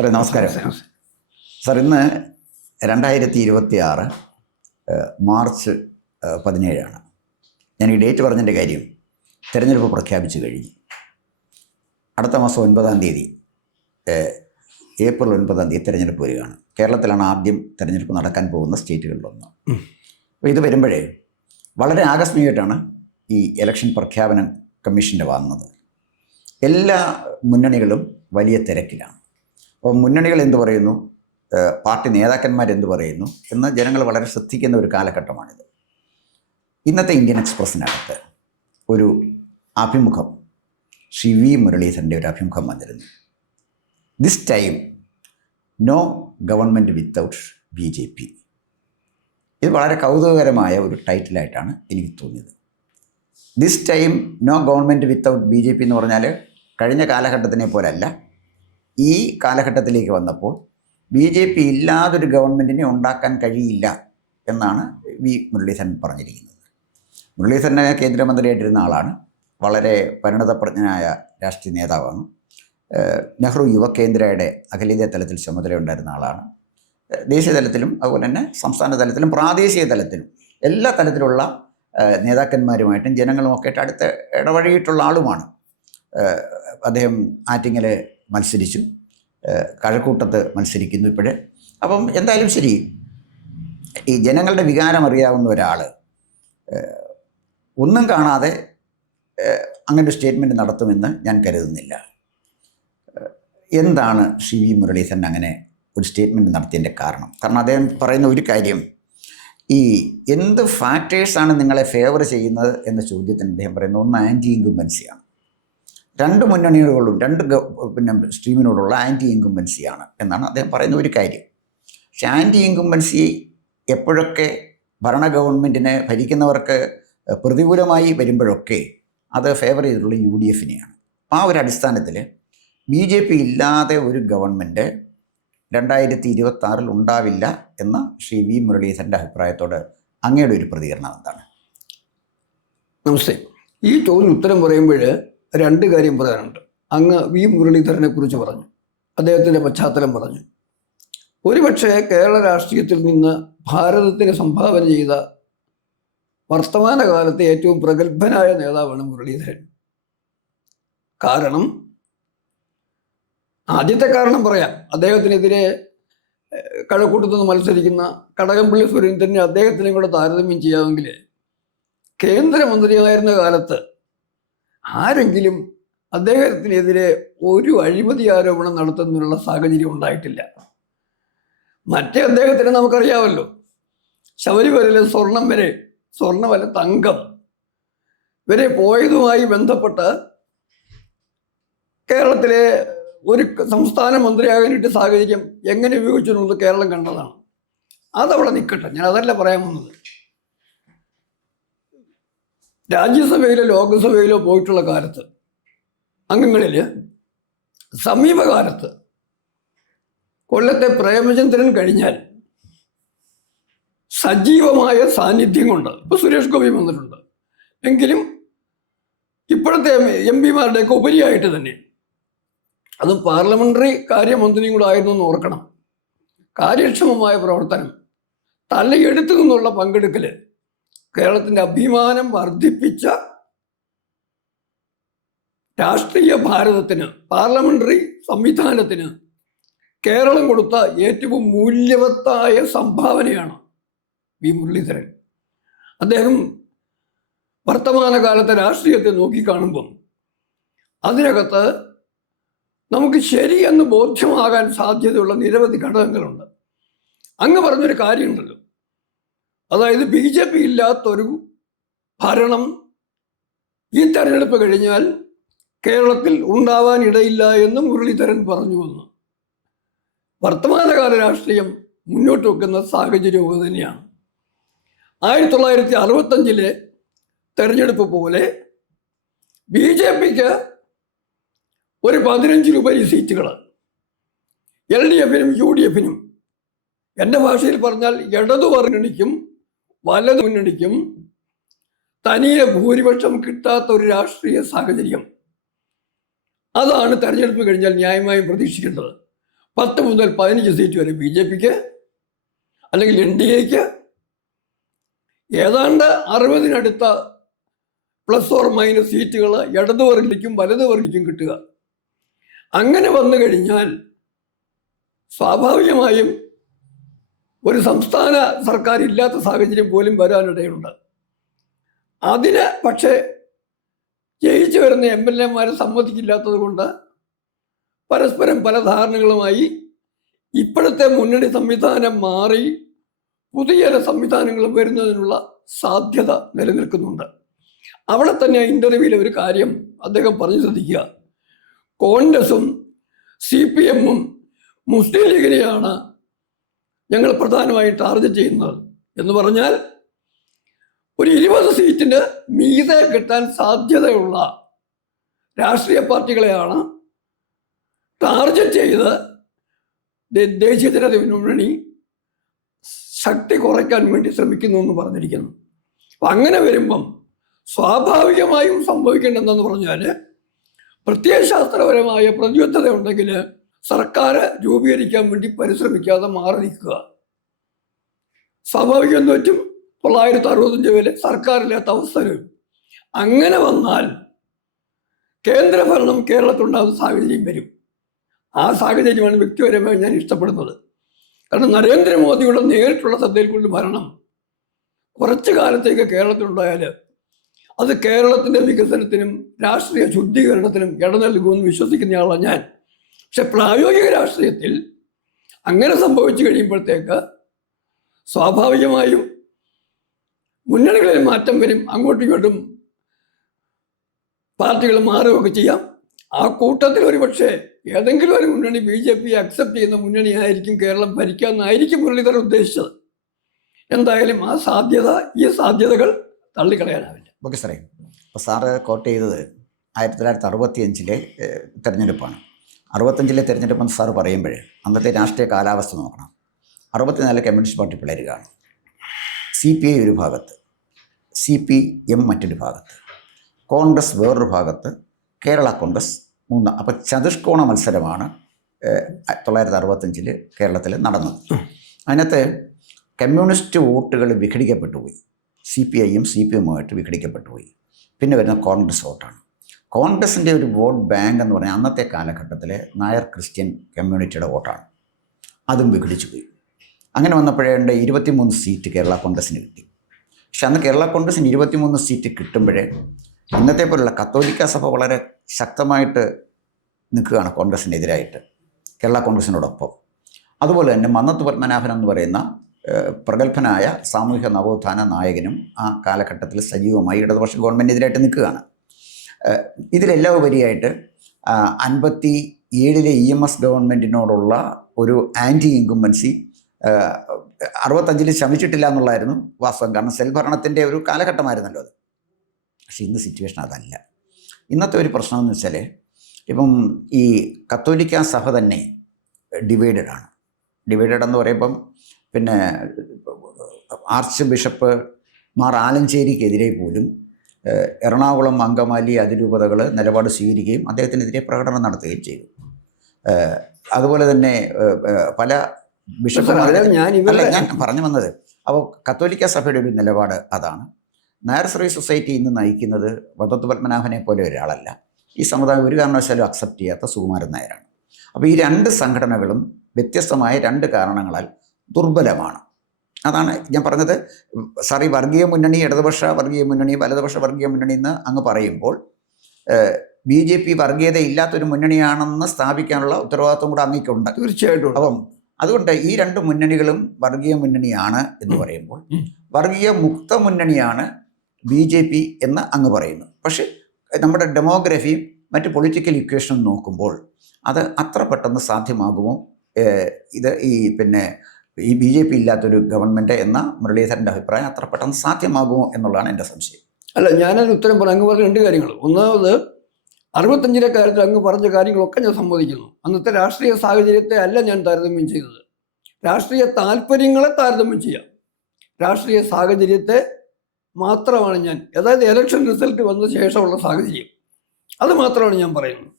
സാറേ നമസ്കാരം. സാർ, ഇന്ന് 2026 മാർച്ച് 17 ഞാൻ ഈ ഡേറ്റ് പറഞ്ഞതിൻ്റെ കാര്യം, തിരഞ്ഞെടുപ്പ് പ്രഖ്യാപിച്ചു കഴിഞ്ഞു. അടുത്ത മാസം 9-ാം തീയതി, ഏപ്രിൽ 9-ാം തീയതി തിരഞ്ഞെടുപ്പ് വരികയാണ്. കേരളത്തിലാണ് ആദ്യം തിരഞ്ഞെടുപ്പ് നടക്കാൻ പോകുന്ന സ്റ്റേറ്റുകളിലൊന്ന്. അപ്പോൾ ഇത് വരുമ്പോഴേ വളരെ ആകസ്മികമായിട്ടാണ് ഈ ഇലക്ഷൻ പ്രഖ്യാപനം കമ്മീഷൻ്റെ വന്നത്. എല്ലാ മുന്നണികളും വലിയ തിരക്കിലാണ്. അപ്പോൾ മുന്നണികൾ എന്തു പറയുന്നു, പാർട്ടി നേതാക്കന്മാരെന്തു പറയുന്നു എന്ന് ജനങ്ങൾ വളരെ ശ്രദ്ധിക്കുന്ന ഒരു കാലഘട്ടമാണിത്. ഇന്നത്തെ ഇന്ത്യൻ എക്സ്പ്രസ്സിനകത്ത് ഒരു അഭിമുഖം, ശ്രീ വി മുരളീധരൻ്റെ ഒരു അഭിമുഖം വന്നിരുന്നു. This time no government without BJP. ഇത് വളരെ കൗതുകകരമായ ഒരു ടൈറ്റിലായിട്ടാണ് എനിക്ക് തോന്നിയത്. This time no government without BJP എന്ന് പറഞ്ഞാൽ കഴിഞ്ഞ കാലഘട്ടത്തിനെ പോലല്ല, ഈ കാലഘട്ടത്തിലേക്ക് വന്നപ്പോൾ BJP ഇല്ലാതൊരു ഗവൺമെൻറ്റിനെ ഉണ്ടാക്കാൻ കഴിയില്ല എന്നാണ് വി മുരളീധരൻ പറഞ്ഞിരിക്കുന്നത്. മുരളീധരൻ കേന്ദ്രമന്ത്രിയായിട്ടിരുന്ന ആളാണ്, വളരെ പരിണതപ്രജ്ഞനായ രാഷ്ട്രീയ നേതാവാണ്. നെഹ്റു യുവകേന്ദ്രയുടെ അഖിലേന്ത്യാ തലത്തിൽ ചുമതലയുണ്ടായിരുന്ന ആളാണ്. ദേശീയ തലത്തിലും അതുപോലെ തന്നെ സംസ്ഥാന തലത്തിലും പ്രാദേശിക തലത്തിലും എല്ലാ തലത്തിലുള്ള നേതാക്കന്മാരുമായിട്ടും ജനങ്ങളുമൊക്കെ ആയിട്ട് അടുത്ത് ഇടപഴകിയിട്ടുള്ള ആളുമാണ്. അദ്ദേഹം ആറ്റിങ്ങൽ മത്സരിച്ചു, കഴക്കൂട്ടത്ത് മത്സരിക്കുന്നു ഇപ്പോഴേ. അപ്പം എന്തായാലും ശരി, ഈ ജനങ്ങളുടെ വികാരം അറിയാവുന്ന ഒരാൾ ഒന്നും കാണാതെ അങ്ങനൊരു സ്റ്റേറ്റ്മെൻറ്റ് നടത്തുമെന്ന് ഞാൻ കരുതുന്നില്ല. എന്താണ് ശ്രീ വി മുരളീധരൻ അങ്ങനെ ഒരു സ്റ്റേറ്റ്മെൻറ്റ് നടത്തിയതിൻ്റെ കാരണം? കാരണം അദ്ദേഹം പറയുന്ന ഒരു കാര്യം, ഈ എന്ത് ഫാക്ടേഴ്സാണ് നിങ്ങളെ ഫേവർ ചെയ്യുന്നത് എന്ന ചോദ്യത്തിന് അദ്ദേഹം പറയുന്നത്, ഒന്ന് ആൻറ്റി ഇൻകുംബൻസിയാണ്. രണ്ട് മുന്നണികളും സ്ട്രീമിനോടുള്ള ആൻറ്റി ഇൻകുംബൻസിയാണ് എന്നാണ് അദ്ദേഹം പറയുന്ന ഒരു കാര്യം. പക്ഷെ ആൻറ്റി ഇൻകുംബൻസി എപ്പോഴൊക്കെ ഭരണ ഗവൺമെൻറ്റിനെ ഭരിക്കുന്നവർക്ക് പ്രതികൂലമായി വരുമ്പോഴൊക്കെ അത് ഫേവർ ചെയ്തിട്ടുള്ള UDFനെയാണ്. ആ ഒരു അടിസ്ഥാനത്തിൽ BJP ഇല്ലാതെ ഒരു ഗവൺമെൻറ് 2026 ഉണ്ടാവില്ല എന്ന ശ്രീ വി മുരളീധരൻ്റെ അഭിപ്രായത്തോട് അങ്ങയുടെ ഒരു പ്രതികരണം എന്താണ്? നമസ്തേ. ഈ ചോദ്യം ഉത്തരം പറയുമ്പോൾ രണ്ട് കാര്യം പറയാനുണ്ട്. അങ്ങ് വി മുരളീധരനെ കുറിച്ച് പറഞ്ഞു, അദ്ദേഹത്തിൻ്റെ പശ്ചാത്തലം പറഞ്ഞു. ഒരുപക്ഷെ കേരള രാഷ്ട്രീയത്തിൽ നിന്ന് ഭാരതത്തിന് സംഭാവന ചെയ്ത വർത്തമാനകാലത്തെ ഏറ്റവും പ്രഗത്ഭനായ നേതാവാണ് മുരളീധരൻ. കാരണം, ആദ്യത്തെ കാരണം പറയാം, അദ്ദേഹത്തിനെതിരെ കഴക്കൂട്ടത്ത് നിന്ന് മത്സരിക്കുന്ന കടകംപള്ളി സുരേന്ദ്രനെ അദ്ദേഹത്തിനെയും കൂടെ താരതമ്യം ചെയ്യാമെങ്കിൽ കേന്ദ്രമന്ത്രിയായിരുന്ന കാലത്ത് ആരെങ്കിലും അദ്ദേഹത്തിനെതിരെ ഒരു അഴിമതി ആരോപണം നടത്തുന്നതിനുള്ള സാഹചര്യം ഉണ്ടായിട്ടില്ല. മറ്റേ അദ്ദേഹത്തിന് നമുക്കറിയാമല്ലോ, ശബരിമലയിലെ സ്വർണ്ണമല തങ്കം വരെ പോയതുമായി ബന്ധപ്പെട്ട് കേരളത്തിലെ ഒരു സംസ്ഥാന മന്ത്രിയാകാനായിട്ട് സാഹചര്യം എങ്ങനെ ഉപയോഗിച്ചിട്ടുള്ളത് കേരളം കണ്ടതാണ്. അതവിടെ നിൽക്കട്ടെ, ഞാൻ അതല്ല പറയാൻ വന്നത്. രാജ്യസഭയിലോ ലോകസഭയിലോ പോയിട്ടുള്ള കാലത്ത് അംഗങ്ങളിൽ സമീപകാലത്ത് കൊല്ലത്തെ പ്രേമചന്ദ്രൻ കഴിഞ്ഞാൽ സജീവമായ സാന്നിധ്യം കൊണ്ട്, ഇപ്പോൾ സുരേഷ് ഗോപി വന്നിട്ടുണ്ട് എങ്കിലും ഇപ്പോഴത്തെ MP മാരുടെയൊക്കെ ഉപരിയായിട്ട് തന്നെ, അതും പാർലമെൻ്ററി കാര്യമന്ത്രിയും കൂടെ ആയിരുന്നു എന്ന് ഓർക്കണം. കാര്യക്ഷമമായ പ്രവർത്തനം, തലയെടുത്തു നിന്നുള്ള പങ്കെടുക്കൽ, കേരളത്തിൻ്റെ അഭിമാനം വർദ്ധിപ്പിച്ച രാഷ്ട്രീയ ഭാരതത്തിന്, പാർലമെൻ്ററി സംവിധാനത്തിന് കേരളം കൊടുത്ത ഏറ്റവും മൂല്യവത്തായ സംഭാവനയാണ് വി മുരളീധരൻ. അദ്ദേഹം വർത്തമാനകാലത്തെ രാഷ്ട്രീയത്തെ നോക്കിക്കാണുമ്പം അതിനകത്ത് നമുക്ക് ശരിയെന്ന് ബോധ്യമാകാൻ സാധ്യതയുള്ള നിരവധി ഘടകങ്ങളുണ്ട്. അങ്ങ് പറഞ്ഞൊരു കാര്യമുണ്ടല്ലോ, അതായത് BJP ഇല്ലാത്തൊരു ഭരണം ഈ തെരഞ്ഞെടുപ്പ് കഴിഞ്ഞാൽ കേരളത്തിൽ ഉണ്ടാവാനിടയില്ല എന്ന് മുരളീധരൻ പറഞ്ഞു എന്ന്. വർത്തമാനകാല രാഷ്ട്രീയം മുന്നോട്ട് വെക്കുന്ന സാഹചര്യം തന്നെയാണ്. 1965 തെരഞ്ഞെടുപ്പ് പോലെ BJPക്ക് ഒരു 15-ലുപരി സീറ്റുകൾ, LDFനും UDFനും, എൻ്റെ ഭാഷയിൽ പറഞ്ഞാൽ ഇടതു മുന്നണിക്കും വലതു മുന്നണിക്കും തനിയെ ഭൂരിപക്ഷം കിട്ടാത്ത ഒരു രാഷ്ട്രീയ സാഹചര്യം, അതാണ് തെരഞ്ഞെടുപ്പ് കഴിഞ്ഞാൽ ന്യായമായും പ്രതീക്ഷിക്കേണ്ടത്. 10 മുതൽ 15 സീറ്റ് വരെ ബി ജെ പിക്ക്, അല്ലെങ്കിൽ NDAക്ക്, ഏതാണ്ട് 60-നടുത്ത പ്ലസ് ഓർ മൈനസ് സീറ്റുകൾ ഇടതുവർഗിക്കും വലതുവർഗിക്കും കിട്ടുക. അങ്ങനെ വന്നു കഴിഞ്ഞാൽ സ്വാഭാവികമായും ഒരു സംസ്ഥാന സർക്കാർ ഇല്ലാത്ത സാഹചര്യം പോലും വരാനിടയുണ്ട്. അതിന് പക്ഷേ ജയിച്ചു വരുന്ന MLA-മാർ സമ്മതിക്കില്ലാത്തത് കൊണ്ട് പരസ്പരം പല ധാരണകളുമായി ഇപ്പോഴത്തെ മുന്നണി സംവിധാനം മാറി പുതിയ സംവിധാനങ്ങൾ വരുന്നതിനുള്ള സാധ്യത നിലനിൽക്കുന്നുണ്ട്. അവിടെ തന്നെ ഇൻ്റർവ്യൂവിലെ ഒരു കാര്യം അദ്ദേഹം പറഞ്ഞു ശ്രദ്ധിക്കുക, കോൺഗ്രസും CPM-ഉം മുസ്ലിം ലീഗിനെയാണ് ഞങ്ങൾ പ്രധാനമായി ടാർഗറ്റ് ചെയ്യുന്നത് എന്ന് പറഞ്ഞാൽ ഒരു 20 സീറ്റിന് മീതെ കിട്ടാൻ സാധ്യതയുള്ള രാഷ്ട്രീയ പാർട്ടികളെയാണ് ടാർഗറ്റ് ചെയ്ത് ദേശീയ ജനാധിപത്യ മുന്നണി ശക്തി കുറയ്ക്കാൻ വേണ്ടി ശ്രമിക്കുന്നു എന്ന് പറഞ്ഞിരിക്കുന്നു. അപ്പം അങ്ങനെ വരുമ്പം സ്വാഭാവികമായും സംഭവിക്കേണ്ടതെന്ന് പറഞ്ഞാൽ പ്രത്യയശാസ്ത്രപരമായ പ്രതിബദ്ധത ഉണ്ടെങ്കിൽ സർക്കാർ രൂപീകരിക്കാൻ വേണ്ടി പരിശ്രമിക്കാതെ മാറി നിൽക്കുക. സ്വാഭാവികം എന്ന് വെച്ചും 965 വരെ സർക്കാരില്ലാത്ത അവസ്ഥ വരും. അങ്ങനെ വന്നാൽ കേന്ദ്രഭരണം കേരളത്തിലുണ്ടാകുന്ന സാഹചര്യം വരും. ആ സാഹചര്യമാണ് വ്യക്തിപരമായി ഞാൻ ഇഷ്ടപ്പെടുന്നത്. കാരണം നരേന്ദ്രമോദിയുടെ നേരിട്ടുള്ള ശ്രദ്ധയിൽ കൊണ്ട് ഭരണം കുറച്ചു കാലത്തേക്ക് കേരളത്തിലുണ്ടായാൽ അത് കേരളത്തിൻ്റെ വികസനത്തിനും രാഷ്ട്രീയ ശുദ്ധീകരണത്തിനും ഇട നൽകുമെന്ന് വിശ്വസിക്കുന്നയാളാണ് ഞാൻ. പക്ഷെ പ്രായോഗിക രാഷ്ട്രീയത്തിൽ അങ്ങനെ സംഭവിച്ചു കഴിയുമ്പോഴത്തേക്ക് സ്വാഭാവികമായും മുന്നണികളിൽ മാറ്റം വരും, അങ്ങോട്ടും ഇങ്ങോട്ടും പാർട്ടികൾ മാറുകയൊക്കെ ചെയ്യാം. ആ കൂട്ടത്തിൽ ഒരുപക്ഷെ ഏതെങ്കിലും ഒരു മുന്നണി BJP അക്സെപ്റ്റ് ചെയ്യുന്ന മുന്നണിയായിരിക്കും കേരളം ഭരിക്കാമെന്നായിരിക്കും മുരളീധരൻ ഉദ്ദേശിച്ചത്. എന്തായാലും ഈ സാധ്യതകൾ തള്ളിക്കളയാനാവില്ല. ഓക്കെ സാറേ, അപ്പോൾ സാറ് കോട്ട് ചെയ്തത് 1965 തെരഞ്ഞെടുപ്പാണ്. 65 തെരഞ്ഞെടുപ്പെന്ന് സാറ് പറയുമ്പോൾ അന്നത്തെ രാഷ്ട്രീയ കാലാവസ്ഥ നോക്കണം. 64 കമ്മ്യൂണിസ്റ്റ് പാർട്ടി പിള്ളേർ കാണും, CPI ഒരു ഭാഗത്ത്, CPM മറ്റൊരു ഭാഗത്ത്, കോൺഗ്രസ് വേറൊരു ഭാഗത്ത്, കേരള കോൺഗ്രസ് 3. അപ്പോൾ ചതുഷ്കോണ മത്സരമാണ് 1965 കേരളത്തിൽ നടന്നത്. അതിനകത്ത് കമ്മ്യൂണിസ്റ്റ് വോട്ടുകൾ വിഘടിക്കപ്പെട്ടു പോയി, CPIയും CPM-ഉമായിട്ട് വിഘടിക്കപ്പെട്ടു പോയി. പിന്നെ വരുന്ന കോൺഗ്രസ് വോട്ടാണ്. കോൺഗ്രസിൻ്റെ ഒരു വോട്ട് ബാങ്ക് എന്ന് പറഞ്ഞാൽ അന്നത്തെ കാലഘട്ടത്തിലെ നായർ ക്രിസ്ത്യൻ കമ്മ്യൂണിറ്റിയുടെ വോട്ടാണ്. അതും വിഘടിച്ചു പോയി. അങ്ങനെ വന്നപ്പോഴേ 23 സീറ്റ് കേരള കോൺഗ്രസിന് കിട്ടി. പക്ഷെ അന്ന് കേരള കോൺഗ്രസിന് 23 സീറ്റ് കിട്ടുമ്പോഴേ ഇന്നത്തെ പോലുള്ള കത്തോലിക്ക സഭ വളരെ ശക്തമായിട്ട് നിൽക്കുകയാണ് കോൺഗ്രസിനെതിരായിട്ട്, കേരള കോൺഗ്രസിനോടൊപ്പം. അതുപോലെ തന്നെ മന്നത്ത് പത്മനാഭൻ എന്ന് പറയുന്ന പ്രഗത്ഭനായ സാമൂഹിക നവോത്ഥാന നായകനും ആ കാലഘട്ടത്തിൽ സജീവമായി ഇടതുപക്ഷ ഗവൺമെൻറ്റിനെതിരായിട്ട് നിൽക്കുകയാണ്. ഇതിലെല്ലാം ഉപരിയായിട്ട് 57 EMS ഗവൺമെൻറ്റിനോടുള്ള ഒരു ആൻറ്റി ഇൻകുംബൻസി 65 ശമിച്ചിട്ടില്ല എന്നുള്ളതായിരുന്നു വാസ്തവം. കാരണം സെൽ ഭരണത്തിൻ്റെ ഒരു കാലഘട്ടമായിരുന്നല്ലോ അത്. പക്ഷേ ഇന്ന് സിറ്റുവേഷൻ അതല്ല. ഇന്നത്തെ ഒരു പ്രശ്നം എന്ന് വെച്ചാൽ ഇപ്പം ഈ കത്തോലിക്ക സഭ തന്നെ ഡിവൈഡഡ് ആണ്. ഡിവൈഡഡ് എന്ന് പറയുമ്പം പിന്നെ ആർച്ച് ബിഷപ്പ് മാർ ആലഞ്ചേരിക്കെതിരെ പോലും എറണാകുളം അങ്കമാലി അതിരൂപതകൾ നിലപാട് സ്വീകരിക്കുകയും അദ്ദേഹത്തിനെതിരെ പ്രകടനം നടത്തുകയും ചെയ്തു. അതുപോലെ തന്നെ പല ബിഷപ്പുമാരെ ഞാൻ പറഞ്ഞു വന്നത്, അപ്പോൾ കത്തോലിക്ക സഭയുടെ ഒരു നിലപാട് അതാണ്. നായർ സർവീസ് സൊസൈറ്റി ഇന്ന് നയിക്കുന്നത് മന്നത്ത് പത്മനാഭനെ പോലെ ഒരാളല്ല. ഈ സമുദായം ഒരു കാരണവശാലും അക്സെപ്റ്റ് ചെയ്യാത്ത സുകുമാരൻ നായരാണ്. അപ്പോൾ ഈ 2 സംഘടനകളും വ്യത്യസ്തമായ 2 കാരണങ്ങളാൽ ദുർബലമാണ്. അതാണ് ഞാൻ പറഞ്ഞത്. സാറി വർഗീയ മുന്നണി, ഇടതുപക്ഷ വർഗീയ മുന്നണി, വലതുപക്ഷ വർഗീയ മുന്നണി എന്ന് അങ്ങ് പറയുമ്പോൾ BJP വർഗീയത ഇല്ലാത്തൊരു മുന്നണിയാണെന്ന് സ്ഥാപിക്കാനുള്ള ഉത്തരവാദിത്വം കൂടെ അങ്ങേക്കുണ്ട്. തീർച്ചയായിട്ടും. അപ്പം അതുകൊണ്ട് ഈ 2 മുന്നണികളും വർഗീയ മുന്നണിയാണ് എന്ന് പറയുമ്പോൾ വർഗീയ മുക്ത മുന്നണിയാണ് BJP എന്ന് അങ്ങ് പറയുന്നു. പക്ഷേ നമ്മുടെ ഡെമോഗ്രഫിയും മറ്റ് പൊളിറ്റിക്കൽ ഇക്വേഷനും നോക്കുമ്പോൾ അത് അത്ര പെട്ടെന്ന് സാധ്യമാകുമോ? ഈ BJP ഇല്ലാത്തൊരു ഗവൺമെൻറ് എന്ന മുരളീധരൻ്റെ അഭിപ്രായം അത്ര പെട്ടെന്ന് സാധ്യമാകുമോ എന്നുള്ളതാണ് എൻ്റെ സംശയം. അല്ല, ഞാനതിന് ഉത്തരം പറയാം. അങ്ങ് പറഞ്ഞ 2 കാര്യങ്ങൾ. ഒന്നാമത് 65 കാര്യത്തിൽ അങ്ങ് പറഞ്ഞ കാര്യങ്ങളൊക്കെ ഞാൻ സമ്മതിക്കുന്നു. അന്നത്തെ രാഷ്ട്രീയ സാഹചര്യത്തെ അല്ല ഞാൻ താരതമ്യം ചെയ്തത്. രാഷ്ട്രീയ താല്പര്യങ്ങളെ താരതമ്യം ചെയ്യാം. രാഷ്ട്രീയ സാഹചര്യത്തെ മാത്രമാണ് ഞാൻ, അതായത് ഇലക്ഷൻ റിസൾട്ട് വന്ന ശേഷമുള്ള സാഹചര്യം, അത് മാത്രമാണ് ഞാൻ പറയുന്നത്.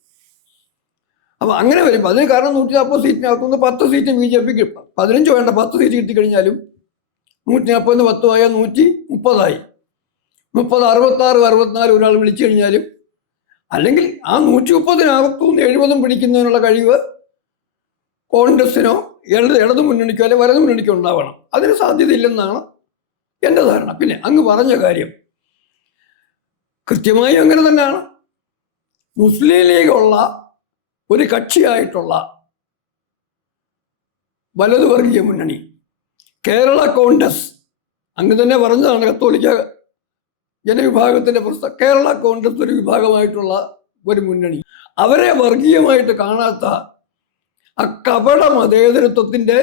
അപ്പോൾ അങ്ങനെ വരുമ്പോൾ അതിന് കാരണം 140 സീറ്റിനകത്തുനിന്ന് 10 സീറ്റ് BJPക്ക് 15 വേണ്ട 10 സീറ്റ് കിട്ടിക്കഴിഞ്ഞാലും 140 10 ആയാൽ 130 30 66 64 ഒരാൾ വിളിച്ചു കഴിഞ്ഞാലും, അല്ലെങ്കിൽ ആ 130-നകത്തുനിന്ന് 70 പിടിക്കുന്നതിനുള്ള കഴിവ് കോൺഗ്രസിനോ ഇടതു മുന്നണിക്കോ അല്ലെങ്കിൽ വലതു മുന്നണിക്കോ ഉണ്ടാവണം. അതിന് സാധ്യതയില്ലെന്നാണ് എൻ്റെ ധാരണ. പിന്നെ അങ്ങ് പറഞ്ഞ കാര്യം കൃത്യമായി അങ്ങനെ തന്നെയാണ്. മുസ്ലിം ലീഗുള്ള ഒരു കക്ഷിയായിട്ടുള്ള വലതുവർഗീയ മുന്നണി കേരള കോൺഗ്രസ്, അങ്ങ് തന്നെ പറഞ്ഞതാണ് കത്തോലിക്ക ജനവിഭാഗത്തിൻ്റെ പുസ്തകം, കേരള കോൺഗ്രസ് ഒരു വിഭാഗമായിട്ടുള്ള ഒരു മുന്നണി, അവരെ വർഗീയമായിട്ട് കാണാത്ത ആ കപട മതേതരത്വത്തിൻ്റെ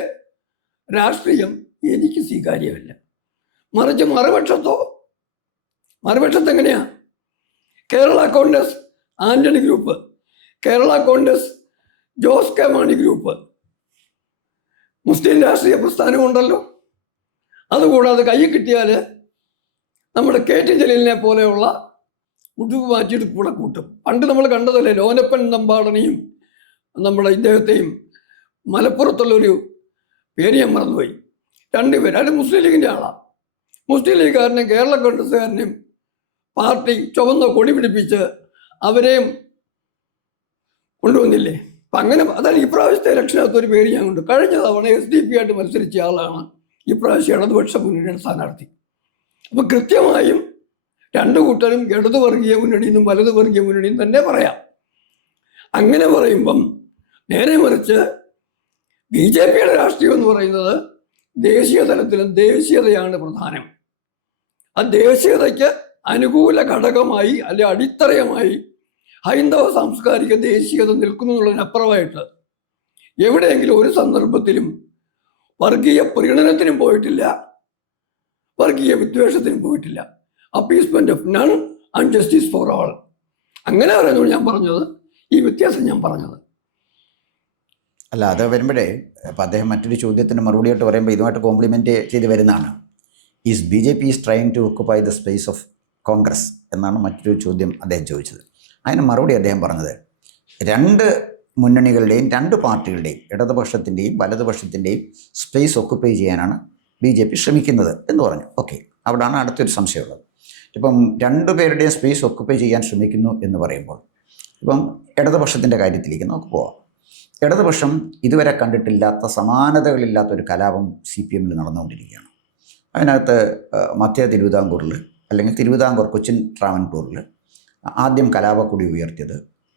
രാഷ്ട്രീയം എനിക്ക് സ്വീകാര്യമല്ല. മറിച്ച് മറുപക്ഷത്ത് എങ്ങനെയാ? Kerala Congress Antony group, Kerala Congress Jose K Mani group, മുസ്ലിം രാഷ്ട്രീയ പ്രസ്ഥാനമുണ്ടല്ലോ. അതുകൂടാതെ കൈ കിട്ടിയാൽ നമ്മുടെ KT ജലീലിനെ പോലെയുള്ള ഉടുപ്പ് മാറ്റിയിട്ട് കൂടെ കൂട്ടും. പണ്ട് നമ്മൾ കണ്ടതല്ലേ ലോനപ്പൻ നമ്പാടനെയും നമ്മുടെ ഇദ്ദേഹത്തെയും, മലപ്പുറത്തുള്ളൊരു പേര് ഞാൻ മറന്നുപോയി, രണ്ടുപേർ, അത് മുസ്ലിം ലീഗിൻ്റെ ആളാണ്. മുസ്ലിം ലീഗുകാരനെയും കേരള കോൺഗ്രസ്സുകാരനെയും പാർട്ടി ചുവന്ന കൊടി പിടിപ്പിച്ച് അവരെയും കൊണ്ടുവന്നില്ലേ? അപ്പം അങ്ങനെ അതാണ് ഇപ്രാവശ്യത്തെ ഇലക്ഷനകത്ത് ഒരു പേര് ഞാൻ കൊണ്ട്. കഴിഞ്ഞ തവണ SDP ആയിട്ട് മത്സരിച്ച ആളാണ് ഇപ്രാവശ്യം ഇടതുപക്ഷ മുന്നണിയുടെ സ്ഥാനാർത്ഥി. അപ്പം കൃത്യമായും രണ്ടു കൂട്ടരും ഇടതുവർഗീയ മുന്നണിയെന്നും വലതുവർഗീയ മുന്നണിയും തന്നെ പറയാം. അങ്ങനെ പറയുമ്പം നേരെ മറിച്ച് BJPയുടെ രാഷ്ട്രീയം എന്ന് പറയുന്നത് ദേശീയ തലത്തിലും ദേശീയതയാണ് പ്രധാനം. ആ ദേശീയതയ്ക്ക് അനുകൂല ഘടകമായി അല്ലെ അടിത്തറയുമായി ഹൈന്ദവ സാംസ്കാരിക ദേശീയത നിൽക്കുന്നു എന്നുള്ളതിനപ്പുറമായിട്ട് എവിടെയെങ്കിലും ഒരു സന്ദർഭത്തിലും വർഗീയ പ്രീണനത്തിനും പോയിട്ടില്ല, വർഗീയ വിദ്വേഷത്തിനും പോയിട്ടില്ല. Appeasement of none and justice for all. അങ്ങനെ പറയുന്നത് ഞാൻ പറഞ്ഞത്, ഈ വ്യത്യാസം ഞാൻ പറഞ്ഞത്. അല്ല, അത് വരുമ്പോഴേ അപ്പം അദ്ദേഹം മറ്റൊരു ചോദ്യത്തിന് മറുപടിയായിട്ട് പറയുമ്പോൾ ഇതുമായിട്ട് കോംപ്ലിമെൻറ്റ് ചെയ്ത് വരുന്നതാണ്. Is BJP is trying to occupy the space of Congress എന്നാണ് മറ്റൊരു ചോദ്യം അദ്ദേഹം ചോദിച്ചത്. അതിന് മറുപടി അദ്ദേഹം പറഞ്ഞത്, രണ്ട് മുന്നണികളുടെയും രണ്ട് പാർട്ടികളുടെയും ഇടതുപക്ഷത്തിൻ്റെയും വലതുപക്ഷത്തിൻ്റെയും സ്പേസ് ഒക്കുപ്പൈ ചെയ്യാനാണ് BJP ശ്രമിക്കുന്നത് എന്ന് പറഞ്ഞു. ഓക്കെ, അവിടെയാണ് അടുത്തൊരു സംശയമുള്ളത്. ഇപ്പം രണ്ടു പേരുടെയും സ്പേസ് ഒക്കുപ്പൈ ചെയ്യാൻ ശ്രമിക്കുന്നു എന്ന് പറയുമ്പോൾ ഇപ്പം ഇടതുപക്ഷത്തിൻ്റെ കാര്യത്തിലേക്ക് നമുക്ക് പോവാം. ഇടതുപക്ഷം ഇതുവരെ കണ്ടിട്ടില്ലാത്ത സമാനതകളില്ലാത്തൊരു കലാപം CPMൽ നടന്നുകൊണ്ടിരിക്കുകയാണ്. അതിനകത്ത് മധ്യ തിരുവിതാംകൂറിൽ അല്ലെങ്കിൽ തിരുവിതാംകൂർ കൊച്ചിൻ ട്രാവൻകൂറിൽ ആദ്യം കലാപക്കൊടി ഉയർത്തിയത്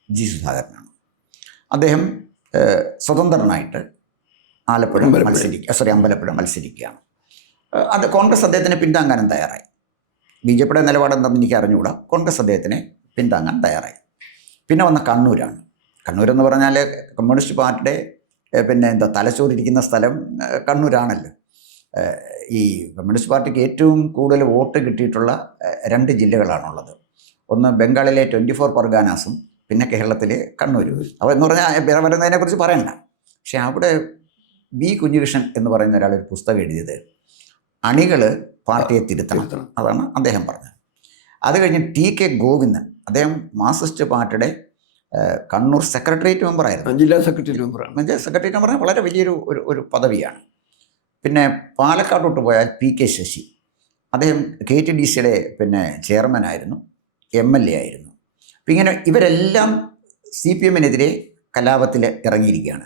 G. സുധാകരനാണ്. അദ്ദേഹം സ്വതന്ത്രനായിട്ട് അമ്പലപ്പുഴ മത്സരിക്കുകയാണ്. അത് കോൺഗ്രസ് അദ്ദേഹത്തിനെ പിന്താങ്ങാനും തയ്യാറായി. BJPയുടെ നിലപാടെന്താണെന്ന് എനിക്ക് അറിഞ്ഞുകൂടാ. കോൺഗ്രസ് അദ്ദേഹത്തിനെ പിന്താങ്ങാൻ തയ്യാറായി. പിന്നെ വന്ന കണ്ണൂരാണ്. കണ്ണൂരെന്ന് പറഞ്ഞാൽ കമ്മ്യൂണിസ്റ്റ് പാർട്ടിയുടെ തലച്ചോറിരിക്കുന്ന സ്ഥലം കണ്ണൂരാണല്ലോ. ഈ കമ്മ്യൂണിസ്റ്റ് പാർട്ടിക്ക് ഏറ്റവും കൂടുതൽ വോട്ട് കിട്ടിയിട്ടുള്ള രണ്ട് ജില്ലകളാണുള്ളത്. ഒന്ന് ബംഗാളിലെ 24 പർഗാനാസും പിന്നെ കേരളത്തിലെ കണ്ണൂരും. അപ്പോൾ എന്ന് പറഞ്ഞാൽ വരുന്നതിനെക്കുറിച്ച് പറയണ്ട. പക്ഷെ അവിടെ B. കുഞ്ഞികൃഷ്ണൻ എന്ന് പറയുന്ന ഒരാളൊരു പുസ്തകം എഴുതിയത് അണികൾ പാർട്ടിയെ തിരുത്തണം, അതാണ് അദ്ദേഹം പറഞ്ഞത്. അത് കഴിഞ്ഞ് TK ഗോവിന്ദൻ, അദ്ദേഹം മാർക്സിസ്റ്റ് പാർട്ടിയുടെ കണ്ണൂർ സെക്രട്ടേറിയറ്റ് മെമ്പറായിരുന്നു, ജില്ലാ സെക്രട്ടേറിയറ്റ് മെമ്പറാണ്. വളരെ വലിയൊരു ഒരു പദവിയാണ്. പിന്നെ പാലക്കാട്ടോട്ട് പോയാൽ PK ശശി, അദ്ദേഹം KTDCയുടെ ചെയർമാനായിരുന്നു, MLA ആയിരുന്നു. അപ്പം ഇങ്ങനെ ഇവരെല്ലാം CPMനെതിരെ കലാപത്തിൽ ഇറങ്ങിയിരിക്കുകയാണ്.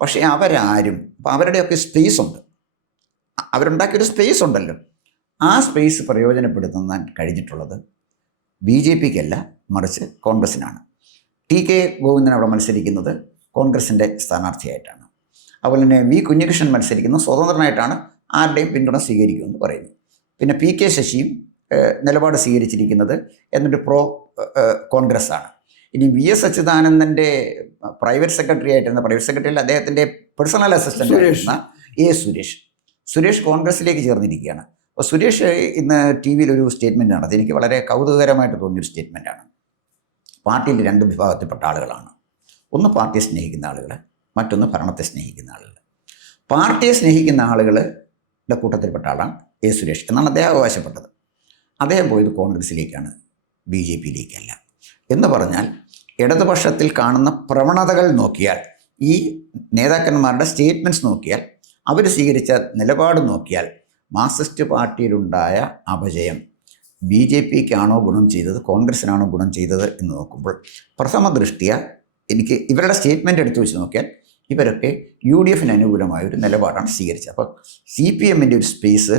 പക്ഷേ അവരാരും, അപ്പം അവരുടെയൊക്കെ സ്പേസ് ഉണ്ട്, അവരുണ്ടാക്കിയൊരു സ്പേസ് ഉണ്ടല്ലോ, ആ സ്പേസ് പ്രയോജനപ്പെടുത്താൻ കഴിഞ്ഞിട്ടുള്ളത് BJPക്കല്ല, മറിച്ച് കോൺഗ്രസ്സിനാണ്. TK ഗോവിന്ദൻ അവിടെ മത്സരിക്കുന്നത് കോൺഗ്രസിൻ്റെ സ്ഥാനാർത്ഥിയായിട്ടാണ്. അതുപോലെ തന്നെ V. കുഞ്ഞികൃഷ്ണൻ മത്സരിക്കുന്നത് സ്വതന്ത്രനായിട്ടാണ്, ആരുടെയും പിന്തുണ സ്വീകരിക്കുമെന്ന് പറയുന്നു. പിന്നെ PK ശശിയും നിലപാട് സ്വീകരിച്ചിരിക്കുന്നത് എന്നിട്ട് പ്രോ കോൺഗ്രസ് ആണ്. ഇനി VS അച്യുതാനന്ദൻ്റെ പ്രൈവറ്റ് സെക്രട്ടറി അദ്ദേഹത്തിൻ്റെ പേഴ്സണൽ അസിസ്റ്റൻ്റ് ആയിരുന്ന A. സുരേഷ് കോൺഗ്രസ്സിലേക്ക് ചേർന്നിരിക്കുകയാണ്. അപ്പോൾ സുരേഷ് ഇന്ന് TV ഒരു സ്റ്റേറ്റ്മെൻറ്റ് നടത്തി. എനിക്ക് വളരെ കൗതുകകരമായിട്ട് തോന്നിയൊരു സ്റ്റേറ്റ്മെൻറ്റാണ്. പാർട്ടിയിൽ രണ്ട് വിഭാഗത്തിൽപ്പെട്ട ആളുകളാണ്. ഒന്ന് പാർട്ടിയെ സ്നേഹിക്കുന്ന ആളുകൾ, മറ്റൊന്ന് ഭരണത്തെ സ്നേഹിക്കുന്ന ആളുകൾ. പാർട്ടിയെ സ്നേഹിക്കുന്ന ആളുകളുടെ കൂട്ടത്തിൽപ്പെട്ട ആളാണ് A. സുരേഷ് എന്നാണ് അദ്ദേഹം അവകാശപ്പെട്ടത്. അദ്ദേഹം പോയത് കോൺഗ്രസ്സിലേക്കാണ്, BJPയിലേക്കല്ല. എന്ന് പറഞ്ഞാൽ ഇടതുപക്ഷത്തിൽ കാണുന്ന പ്രവണതകൾ നോക്കിയാൽ, ഈ നേതാക്കന്മാരുടെ സ്റ്റേറ്റ്മെൻറ്റ്സ് നോക്കിയാൽ, അവർ സ്വീകരിച്ച നിലപാട് നോക്കിയാൽ മാർക്സിസ്റ്റ് പാർട്ടിയിലുണ്ടായ അപജയം BJPക്കാണോ ഗുണം ചെയ്തത്, കോൺഗ്രസിനാണോ ഗുണം ചെയ്തത് എന്ന് നോക്കുമ്പോൾ പ്രഥമ ദൃഷ്ടിയ എനിക്ക് ഇവരുടെ സ്റ്റേറ്റ്മെൻറ്റ് എടുത്തു വെച്ച് നോക്കിയാൽ ഇവരൊക്കെ UDFന് അനുകൂലമായ ഒരു നിലപാടാണ് സ്വീകരിച്ചത്. അപ്പോൾ CPMൻ്റെ ഒരു സ്പേസ്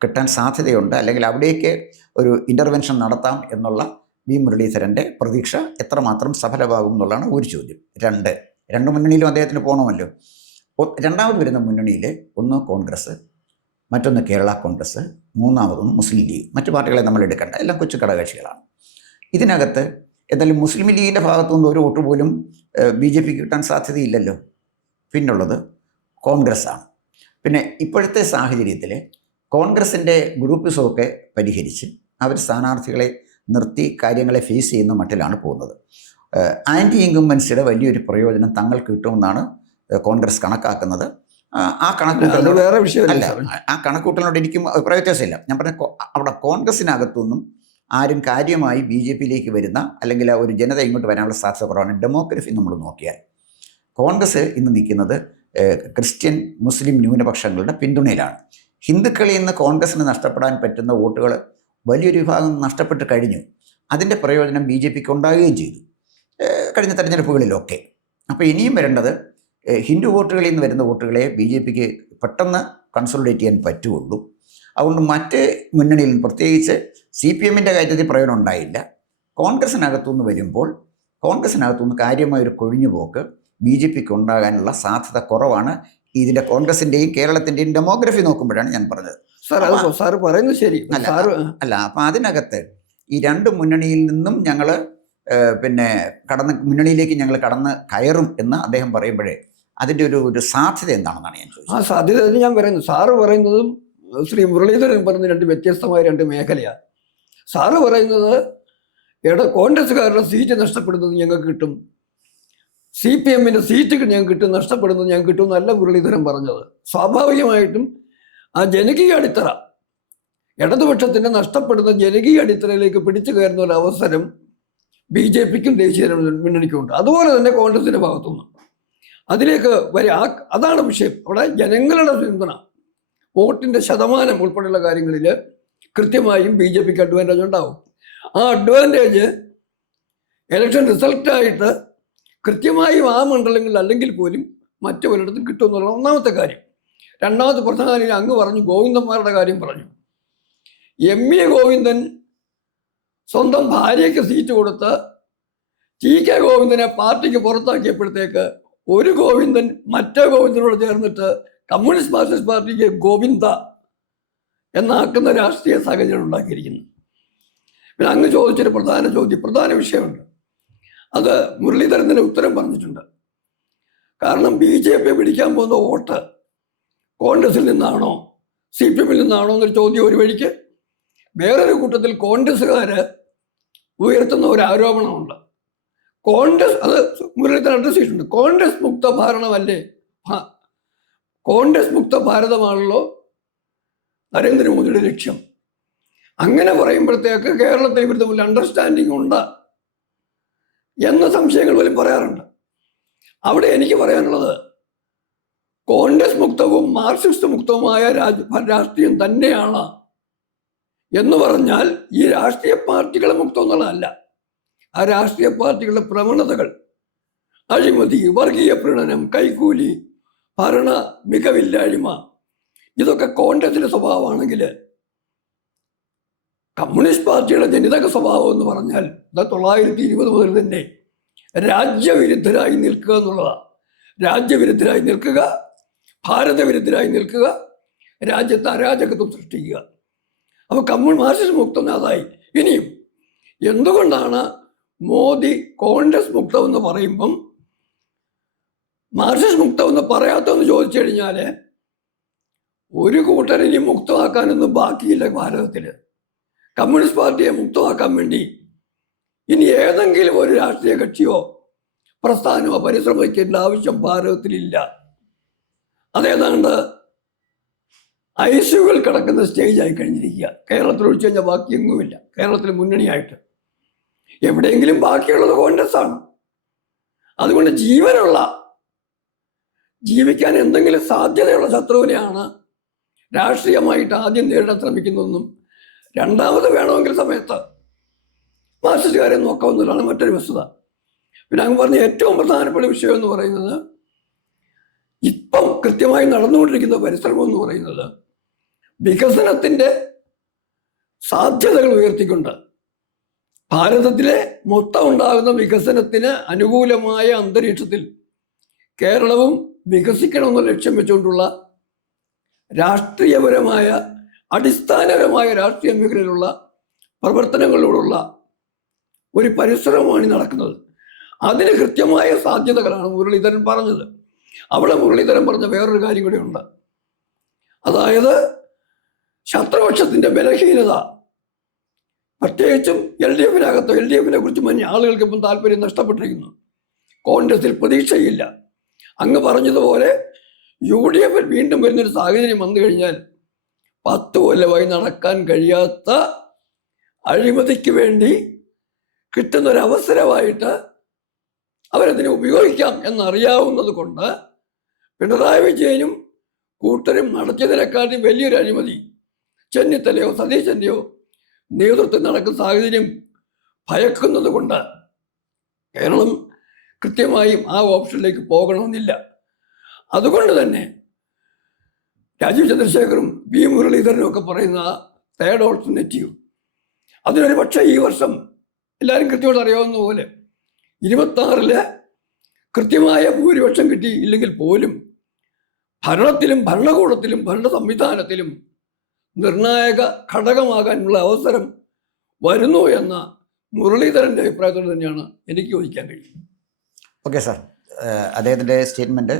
കിട്ടാൻ സാധ്യതയുണ്ട്, അല്ലെങ്കിൽ അവിടേക്ക് ഒരു ഇൻ്റർവെൻഷൻ നടത്താം എന്നുള്ള മുരളീധരൻ്റെ പ്രതീക്ഷ എത്രമാത്രം സഫലമാകും എന്നുള്ളതാണ് ഒരു ചോദ്യം. രണ്ട് മുന്നണിയിലും അദ്ദേഹത്തിന് പോകണമല്ലോ. രണ്ടാമത് വരുന്ന മുന്നണിയിൽ ഒന്ന് കോൺഗ്രസ്, മറ്റൊന്ന് കേരള കോൺഗ്രസ്, മൂന്നാമതൊന്ന് മുസ്ലിം ലീഗ്. മറ്റു പാർട്ടികളെ നമ്മൾ എടുക്കേണ്ട, എല്ലാം കൊച്ചു ഘടകകക്ഷികളാണ്. ഇതിനകത്ത് എന്തായാലും മുസ്ലിം ലീഗിൻ്റെ ഭാഗത്തുനിന്ന് ഒരു വോട്ട് പോലും BJPക്ക് കിട്ടാൻ സാധ്യതയില്ലല്ലോ. പിന്നുള്ളത് കോൺഗ്രസ്സാണ്. പിന്നെ ഇപ്പോഴത്തെ സാഹചര്യത്തിൽ കോൺഗ്രസിൻ്റെ ഗ്രൂപ്പിസമൊക്കെ പരിഹരിച്ച് അവർ സ്ഥാനാർത്ഥികളെ നിർത്തി കാര്യങ്ങളെ ഫേസ് ചെയ്യുന്ന മട്ടിലാണ് പോകുന്നത്. ആൻറ്റി ഇൻകംബൻസിയുടെ വലിയൊരു പ്രയോജനം തങ്ങൾക്ക് കിട്ടുമെന്നാണ് കോൺഗ്രസ് കണക്കാക്കുന്നത്. ആ കണക്കൂട്ടൽ വേറെ വിഷയമല്ല. ആ കണക്കൂട്ടലിനോട് എനിക്കും അഭിപ്രായ വ്യത്യാസമില്ല. ഞാൻ പറഞ്ഞ അവിടെ കോൺഗ്രസിനകത്തുനിന്നും ആരും കാര്യമായി BJPയിലേക്ക് വരുന്ന, അല്ലെങ്കിൽ ഒരു ജനത ഇങ്ങോട്ട് വരാനുള്ള സാധ്യത കുറവാണ്. ഡെമോക്രഫി നമ്മൾ നോക്കിയാൽ കോൺഗ്രസ് ഇന്ന് നിൽക്കുന്നത് ക്രിസ്ത്യൻ മുസ്ലിം ന്യൂനപക്ഷങ്ങളുടെ പിന്തുണയിലാണ്. ഹിന്ദുക്കളിൽ നിന്ന് കോൺഗ്രസിന് നഷ്ടപ്പെടാൻ പറ്റുന്ന വോട്ടുകൾ വലിയൊരു വിഭാഗം നഷ്ടപ്പെട്ട് കഴിഞ്ഞു. അതിൻ്റെ പ്രയോജനം BJPക്ക് ഉണ്ടാകുകയും ചെയ്തു കഴിഞ്ഞ തെരഞ്ഞെടുപ്പുകളിലൊക്കെ. അപ്പോൾ ഇനിയും വരേണ്ടത് ഹിന്ദു വോട്ടുകളിൽ നിന്ന് വരുന്ന വോട്ടുകളെ BJPക്ക് പെട്ടെന്ന് കൺസോളിഡേറ്റ് ചെയ്യാൻ പറ്റുകയുള്ളൂ. അതുകൊണ്ട് മറ്റ് മുന്നണിയിൽ നിന്ന്, പ്രത്യേകിച്ച് CPMൻ്റെ കാര്യത്തിൽ പ്രയോജനം ഉണ്ടായില്ല. കോൺഗ്രസിനകത്തുനിന്ന് വരുമ്പോൾ കോൺഗ്രസിനകത്തുനിന്ന് കാര്യമായൊരു കൊഴിഞ്ഞുപോക്ക് BJPക്ക് ഉണ്ടാകാനുള്ള സാധ്യത കുറവാണ്. ഇതിൻ്റെ കോൺഗ്രസിൻ്റെയും കേരളത്തിൻ്റെയും ഡെമോഗ്രഫി നോക്കുമ്പോഴാണ് ഞാൻ പറഞ്ഞത്. സാറ് പറയുന്നത് ശരി അല്ല. അപ്പം അതിനകത്ത് ഈ രണ്ട് മുന്നണിയിൽ നിന്നും ഞങ്ങൾ മുന്നണിയിലേക്ക് ഞങ്ങൾ കടന്ന് കയറും എന്ന് അദ്ദേഹം പറയുമ്പോഴേ അതിൻ്റെ ഒരു സാധ്യത എന്താണെന്നാണ് ഞാൻ ചോദിച്ചത്. ആ സാധ്യത ഞാൻ പറയുന്നത്, സാറ് പറയുന്നതും ശ്രീ മുരളീധരൻ പറഞ്ഞ രണ്ട് വ്യത്യസ്തമായ രണ്ട് മേഖലയാണ്. സാറ് പറയുന്നത് കോൺഗ്രസ്സുകാരുടെ സീറ്റ് നഷ്ടപ്പെടുന്നത് ഞങ്ങൾക്ക് കിട്ടും, CPMൻ്റെ സീറ്റ് ഞങ്ങൾക്ക് കിട്ടും, നഷ്ടപ്പെടുന്നത് ഞങ്ങൾക്ക് കിട്ടും എന്നല്ല മുരളീധരൻ പറഞ്ഞത്. സ്വാഭാവികമായിട്ടും ആ ജനകീയ അടിത്തറ, ഇടതുപക്ഷത്തിൻ്റെ നഷ്ടപ്പെടുന്ന ജനകീയ അടിത്തറയിലേക്ക് പിടിച്ചു കയറുന്ന ഒരു അവസരം BJPക്കും ദേശീയ മുന്നണിക്കും ഉണ്ട്. അതുപോലെ തന്നെ കോൺഗ്രസിൻ്റെ ഭാഗത്തുനിന്ന് അതിലേക്ക് അതാണ് വിഷയം. അവിടെ ജനങ്ങളുടെ പിന്തുണ, വോട്ടിൻ്റെ ശതമാനം ഉൾപ്പെടെയുള്ള കാര്യങ്ങളിൽ കൃത്യമായും BJPക്ക് അഡ്വാൻറ്റേജ് ഉണ്ടാവും. ആ അഡ്വാൻറ്റേജ് ഇലക്ഷൻ റിസൾട്ടായിട്ട് കൃത്യമായും ആ മണ്ഡലങ്ങളിൽ അല്ലെങ്കിൽ പോലും മറ്റു പലയിടത്തും കിട്ടുമെന്നുള്ള ഒന്നാമത്തെ കാര്യം. രണ്ടാമത്തെ പ്രധാന കാര്യം, അങ്ങ് പറഞ്ഞു ഗോവിന്ദന്മാരുടെ കാര്യം പറഞ്ഞു. MA ഗോവിന്ദൻ സ്വന്തം ഭാര്യയ്ക്ക് സീറ്റ് കൊടുത്ത് TK ഗോവിന്ദനെ പാർട്ടിക്ക് പുറത്താക്കിയപ്പോഴത്തേക്ക് ഒരു ഗോവിന്ദൻ മറ്റേ ഗോവിന്ദനോട് ചേർന്നിട്ട് കമ്മ്യൂണിസ്റ്റ് മാർക്സിസ്റ്റ് പാർട്ടിക്ക് ഗോവിന്ദ എന്നാക്കുന്ന രാഷ്ട്രീയ സാഹചര്യം ഉണ്ടാക്കിയിരിക്കുന്നു. പിന്നെ അങ്ങ് ചോദിച്ചൊരു പ്രധാന വിഷയമുണ്ട്. അത് മുരളീധരൻ തന്നെ ഉത്തരം പറഞ്ഞിട്ടുണ്ട്. കാരണം BJP പിടിക്കാൻ പോകുന്ന വോട്ട് കോൺഗ്രസിൽ നിന്നാണോ CPMൽ നിന്നാണോ എന്നൊരു ചോദ്യം ഒരു വഴിക്ക്, വേറൊരു കൂട്ടത്തിൽ കോൺഗ്രസ്സുകാർ ഉയർത്തുന്ന ഒരു ആരോപണമുണ്ട്. കോൺഗ്രസ്, അത് മുരളീധരൻ അഡ്രസ് ചെയ്തിട്ടുണ്ട്, കോൺഗ്രസ് മുക്ത ഭരണമല്ലേ, കോൺഗ്രസ് മുക്ത ഭാരതമാണല്ലോ നരേന്ദ്രമോദിയുടെ ലക്ഷ്യം. അങ്ങനെ പറയുമ്പോഴത്തേക്ക് കേരളത്തിൽ ഇവരുടെ മുന്നിൽ അണ്ടർസ്റ്റാൻഡിങ് ഉണ്ട് എന്ന സംശയങ്ങൾ പോലും പറയാറുണ്ട്. അവിടെ എനിക്ക് പറയാനുള്ളത്, കോൺഗ്രസ് മുക്തവും മാർക്സിസ്റ്റ് മുക്തവുമായ രാഷ്ട്രീയം തന്നെയാണ് എന്ന് പറഞ്ഞാൽ ഈ രാഷ്ട്രീയ പാർട്ടികളെ മുക്തം എന്നുള്ളതല്ല. ആ രാഷ്ട്രീയ പാർട്ടികളുടെ പ്രവണതകൾ, അഴിമതി, വർഗീയ പ്രീണനം, കൈക്കൂലി, ഭരണ മികവില്ലായ്മ, ഇതൊക്കെ കോൺഗ്രസിന്റെ സ്വഭാവമാണെങ്കിൽ കമ്മ്യൂണിസ്റ്റ് പാർട്ടിയുടെ ജനിതക സ്വഭാവം എന്ന് പറഞ്ഞാൽ 1920 മുതൽ തന്നെ രാജ്യവിരുദ്ധരായി നിൽക്കുക എന്നുള്ളതാണ്. രാജ്യവിരുദ്ധരായി നിൽക്കുക, ഭാരതവിരുദ്ധരായി നിൽക്കുക, രാജ്യത്ത് അരാജകത്വം സൃഷ്ടിക്കുക. അപ്പോൾ മാർക്സിസ്റ്റ് മുക്തം അതായി. ഇനിയും എന്തുകൊണ്ടാണ് മോദി കോൺഗ്രസ് മുക്തം എന്ന് പറയുമ്പം മാർക്സിസ്റ്റ് മുക്തം എന്ന് പറയാത്തതെന്ന് ചോദിച്ചു കഴിഞ്ഞാൽ ഒരു കൂട്ടരിനി മുക്തമാക്കാനൊന്നും ബാക്കിയില്ല ഭാരതത്തിൽ. കമ്മ്യൂണിസ്റ്റ് പാർട്ടിയെ മുക്തമാക്കാൻ വേണ്ടി ഇനി ഏതെങ്കിലും ഒരു രാഷ്ട്രീയ കക്ഷിയോ പ്രസ്ഥാനമോ പരിശ്രമിക്കേണ്ട ആവശ്യം ഭാരതത്തിലില്ല. അതേതാണ്ട് ഐസിയുകൾ കിടക്കുന്ന സ്റ്റേജായി കഴിഞ്ഞിരിക്കുക. കേരളത്തിൽ ഒഴിച്ചു കഴിഞ്ഞാൽ ബാക്കിയൊന്നുമില്ല. കേരളത്തിൽ മുന്നണിയായിട്ട് എവിടെയെങ്കിലും ബാക്കിയുള്ളത് കോൺഗ്രസ്സാണ്. അതുകൊണ്ട് ജീവിക്കാൻ എന്തെങ്കിലും സാധ്യതയുള്ള ശത്രുവിനെയാണ് രാഷ്ട്രീയമായിട്ട് ആദ്യം നേരിടാൻ ശ്രമിക്കുന്നതെന്നും രണ്ടാമത് വേണമെങ്കിൽ സമയത്ത് മാർക്സിസ്റ്റുകാരെ നോക്കാവുന്നതാണ് മറ്റൊരു വസ്തുത. പിന്നെ അങ്ങ് പറഞ്ഞ ഏറ്റവും പ്രധാനപ്പെട്ട വിഷയം എന്ന് പറയുന്നത് ഇപ്പം കൃത്യമായി നടന്നുകൊണ്ടിരിക്കുന്ന പരിശ്രമം എന്ന് പറയുന്നത് വികസനത്തിൻ്റെ സാധ്യതകൾ ഉയർത്തിക്കൊണ്ട് ഭാരതത്തിലെ മൊത്തം ഉണ്ടാകുന്ന വികസനത്തിന് അനുകൂലമായ അന്തരീക്ഷത്തിൽ കേരളവും വികസിക്കണമെന്ന ലക്ഷ്യം വെച്ചുകൊണ്ടുള്ള രാഷ്ട്രീയപരമായ അടിസ്ഥാനപരമായ രാഷ്ട്രീയ മേഖലയിലുള്ള പ്രവർത്തനങ്ങളിലൂടെയുള്ള ഒരു പരിശ്രമമാണ് നടക്കുന്നത്. അതിന് കൃത്യമായ സാധ്യതകളാണ് മുരളീധരൻ പറഞ്ഞത്. അവിടെ മുരളീധരൻ പറഞ്ഞ വേറൊരു കാര്യം കൂടെ ഉണ്ട്. അതായത് ശത്രുപക്ഷത്തിൻ്റെ ബലഹീനത, പ്രത്യേകിച്ചും LDFിനെ കുറിച്ച് മഞ്ഞ ആളുകൾക്ക് ഇപ്പം താല്പര്യം നഷ്ടപ്പെട്ടിരിക്കുന്നു. കോൺഗ്രസിൽ പ്രതീക്ഷയില്ല. അങ്ങ് പറഞ്ഞതുപോലെ UDF വീണ്ടും വരുന്നൊരു സാഹചര്യം വന്നു കഴിഞ്ഞാൽ 10 കൊല്ലമായി നടക്കാൻ കഴിയാത്ത അഴിമതിക്ക് വേണ്ടി കിട്ടുന്നൊരവസരമായിട്ട് അവരതിനെ ഉപയോഗിക്കാം എന്നറിയാവുന്നത് കൊണ്ട് പിണറായി വിജയനും കൂട്ടരും നടത്തിയതിനെക്കാളും വലിയൊരു അഴിമതി ചെന്നിത്തലയോ സതീശൻ്റെയോ നേതൃത്വത്തിൽ നടക്കുന്ന സാഹചര്യം ഭയക്കുന്നത് കൊണ്ട് കേരളം കൃത്യമായും ആ ഓപ്ഷനിലേക്ക് പോകണമെന്നില്ല. അതുകൊണ്ട് തന്നെ രാജീവ് ചന്ദ്രശേഖറും മുരളീധരനും ഒക്കെ പറയുന്ന തേർഡ് ഓൾട്ടർനേറ്റീവ്, അതിനൊരു പക്ഷേ ഈ വർഷം എല്ലാവരും കൃത്യമായിട്ട് അറിയാവുന്ന പോലെ 26 കൃത്യമായ ഭൂരിപക്ഷം കിട്ടിയില്ലെങ്കിൽ പോലും ഭരണത്തിലും ഭരണകൂടത്തിലും ഭരണ സംവിധാനത്തിലും നിർണായക ഘടകമാകാനുള്ള അവസരം വരുന്നു എന്ന മുരളീധരൻ്റെ അഭിപ്രായത്തോട് തന്നെയാണ് എനിക്ക് യോജിക്കാൻ കഴിയും. ഓക്കെ സാർ, അദ്ദേഹത്തിൻ്റെ സ്റ്റേറ്റ്മെൻറ്റ്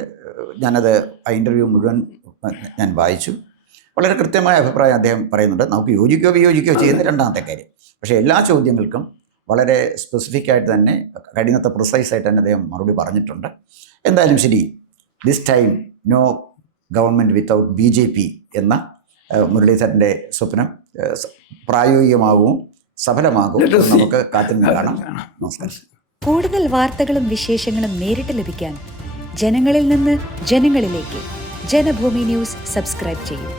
ഞാനത് ആ ഇൻ്റർവ്യൂ മുഴുവൻ ഞാൻ വായിച്ചു. വളരെ കൃത്യമായ അഭിപ്രായം അദ്ദേഹം പറയുന്നുണ്ട്. നമുക്ക് യോജിക്കുകയോ വിയോജിക്കുകയോ ചെയ്യുന്ന രണ്ടാമത്തെ കാര്യം. പക്ഷേ എല്ലാ ചോദ്യങ്ങൾക്കും വളരെ സ്പെസിഫിക് ആയിട്ട് തന്നെ കഴിയുന്നത്ര പ്രിസൈസ് ആയിട്ട് തന്നെ അദ്ദേഹം മറുപടി പറഞ്ഞിട്ടുണ്ട്. എന്തായാലും ശരി, this time no government without BJP എന്ന മുരളീധരൻ്റെ സ്വപ്നം പ്രായോഗികമാകും, സഫലമാകും. നമുക്ക് കാത്തിരുന്ന് കാണാം. നമസ്കാരം. കൂടുതൽ വാർത്തകളും വിശേഷങ്ങളും നേരിട്ട് ലഭിക്കാൻ ജനങ്ങളിൽ നിന്ന് ജനങ്ങളിലേക്ക് ജനഭൂമി ന്യൂസ് സബ്സ്ക്രൈബ് ചെയ്യൂ.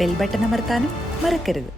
ബെൽ ബട്ടൺ അമർത്താനും മറക്കരുത്.